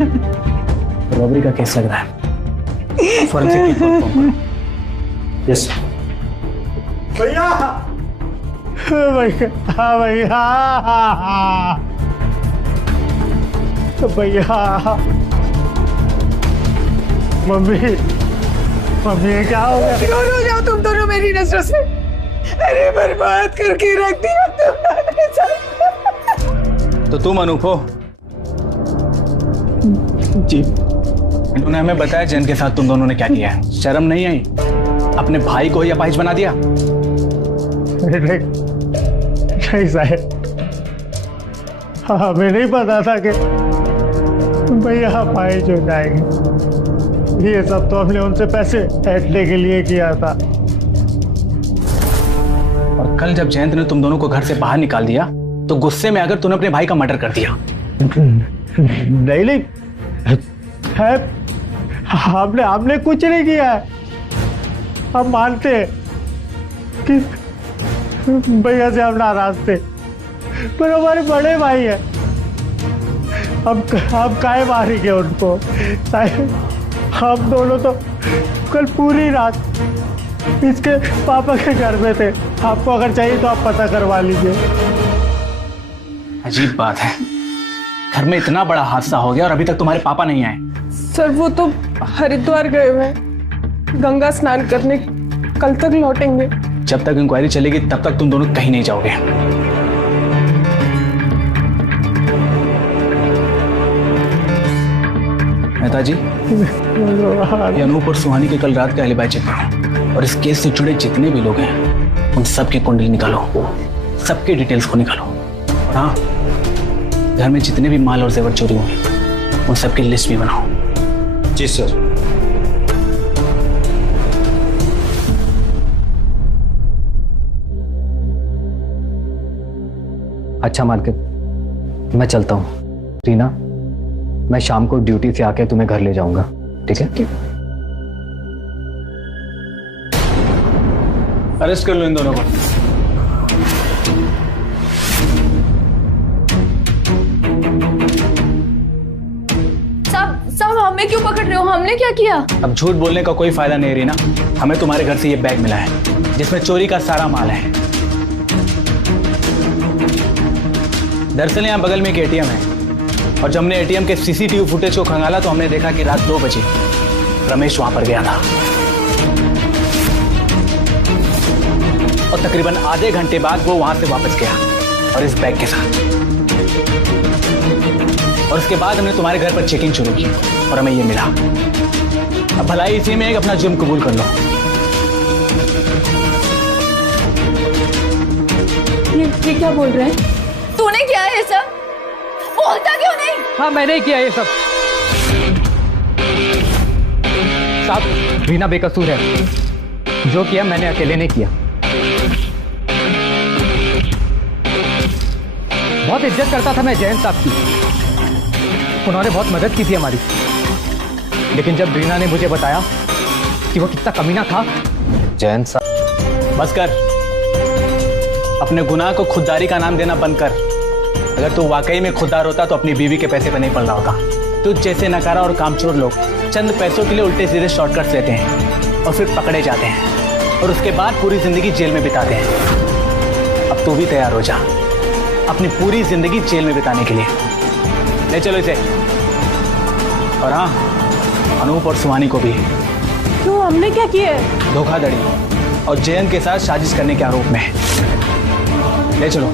Robbery का case लग रहा है, फॉरेंसिक टीम को इन्फॉर्म करो। यस भैया, भैया, हाँ भैया, भैया, मम्मी, मम्मी ये क्या हो गया? दूर हो जाओ तुम दोनों मेरी नजरों से। अरे बर्बाद करके रख दिया तुमने सब। तो तुम अनूप हो? जी। इन्होंने हमें बताया जैन के साथ तुम दोनों ने क्या किया है। शर्म नहीं आई? अपने भाई को ही अपाहिज बना दिया। नहीं साहब, हमें नहीं पता था कि भैया अपाहिज हो जाएंगे। ये सब तो हमने उनसे पैसे ऐंठने के लिए किया था। और कल जब जयंत ने तुम दोनों को घर से बाहर निकाल दिया तो गुस्से में आकर तूने अपने भाई का मर्डर कर दिया। नहीं है, हमने कुछ नहीं किया है। हम मानते हैं कि भैया से हम नाराज थे, पर हमारे बड़े भाई है, हम काहे मारेंगे उनको? हम दोनों तो कल पूरी रात इसके पापा के घर में थे। आपको अगर चाहिए तो आप पता करवा लीजिए। अजीब बात है, घर में इतना बड़ा हादसा हो गया और अभी तक तुम्हारे पापा नहीं आए। सर वो तो हरिद्वार गए हुए हैं गंगा स्नान करने, कल तक लौटेंगे। जब तक इंक्वायरी चलेगी तब तक तुम दोनों कहीं नहीं जाओगे। मेहता जी, ये अनूप और सुहानी के कल रात का एलिबाई चेक करो और इस केस से जुड़े जितने भी लोग हैं उन सबकी कुंडली निकालो, सबके डिटेल्स को निकालो। और हाँ, घर में जितने भी माल और जेवर चोरी हुए उन सबकी लिस्ट भी बनाओ। जी सर। अच्छा मालकिन, मैं चलता हूँ। रीना, मैं शाम को ड्यूटी से आके तुम्हें घर ले जाऊंगा, ठीक है? अरेस्ट कर लो इन दोनों को। सब हमें क्यों पकड़ रहे हो? हमने क्या किया? अब झूठ बोलने का कोई फायदा नहीं रीना। हमें तुम्हारे घर से ये बैग मिला है जिसमें चोरी का सारा माल है। दरअसल यहाँ बगल में एक एटीएम है और जब हमने एटीएम के सीसीटीवी फुटेज को खंगाला तो हमने देखा कि रात 2 बजे रमेश वहां पर गया था और तकरीबन आधे घंटे बाद वो वहां से वापस गया और इस बैग के साथ। और उसके बाद हमने तुम्हारे घर पर चेकिंग शुरू की और हमें ये मिला। अब भलाई इसी में एक अपना जुर्म कबूल कर लो। ये क्या बोल रहे हैं? तूने किया है ये सब? बोलता क्यों नहीं? हाँ, मैंने ही किया ये सब। साहब, रीना बेकसूर है। जो किया मैंने अकेले ने किया। बहुत इज्जत करता था मैं जयंत साहब की, उन्होंने बहुत मदद की थी हमारी। लेकिन जब रीना ने मुझे बताया कि वो कितना कमीना था, जयंत साहब। बस कर, अपने गुनाह को खुददारी का नाम देना बंद कर। अगर तू वाकई में खुददार होता तो अपनी बीवी के पैसे पे नहीं पड़ रहा होता। तुझ जैसे नकारा और कामचोर लोग चंद पैसों के लिए उल्टे सीधे शॉर्टकट्स लेते हैं और फिर पकड़े जाते हैं और उसके बाद पूरी जिंदगी जेल में बिताते हैं। अब तू भी तैयार हो जा अपनी पूरी जिंदगी जेल में बिताने के लिए। ले चलो इसे। और हाँ, अनूप और सुहानी को भी। क्यों, हमने क्या किया है? धोखाधड़ी और जयंत के साथ साजिश करने के आरोप में। ले चलो।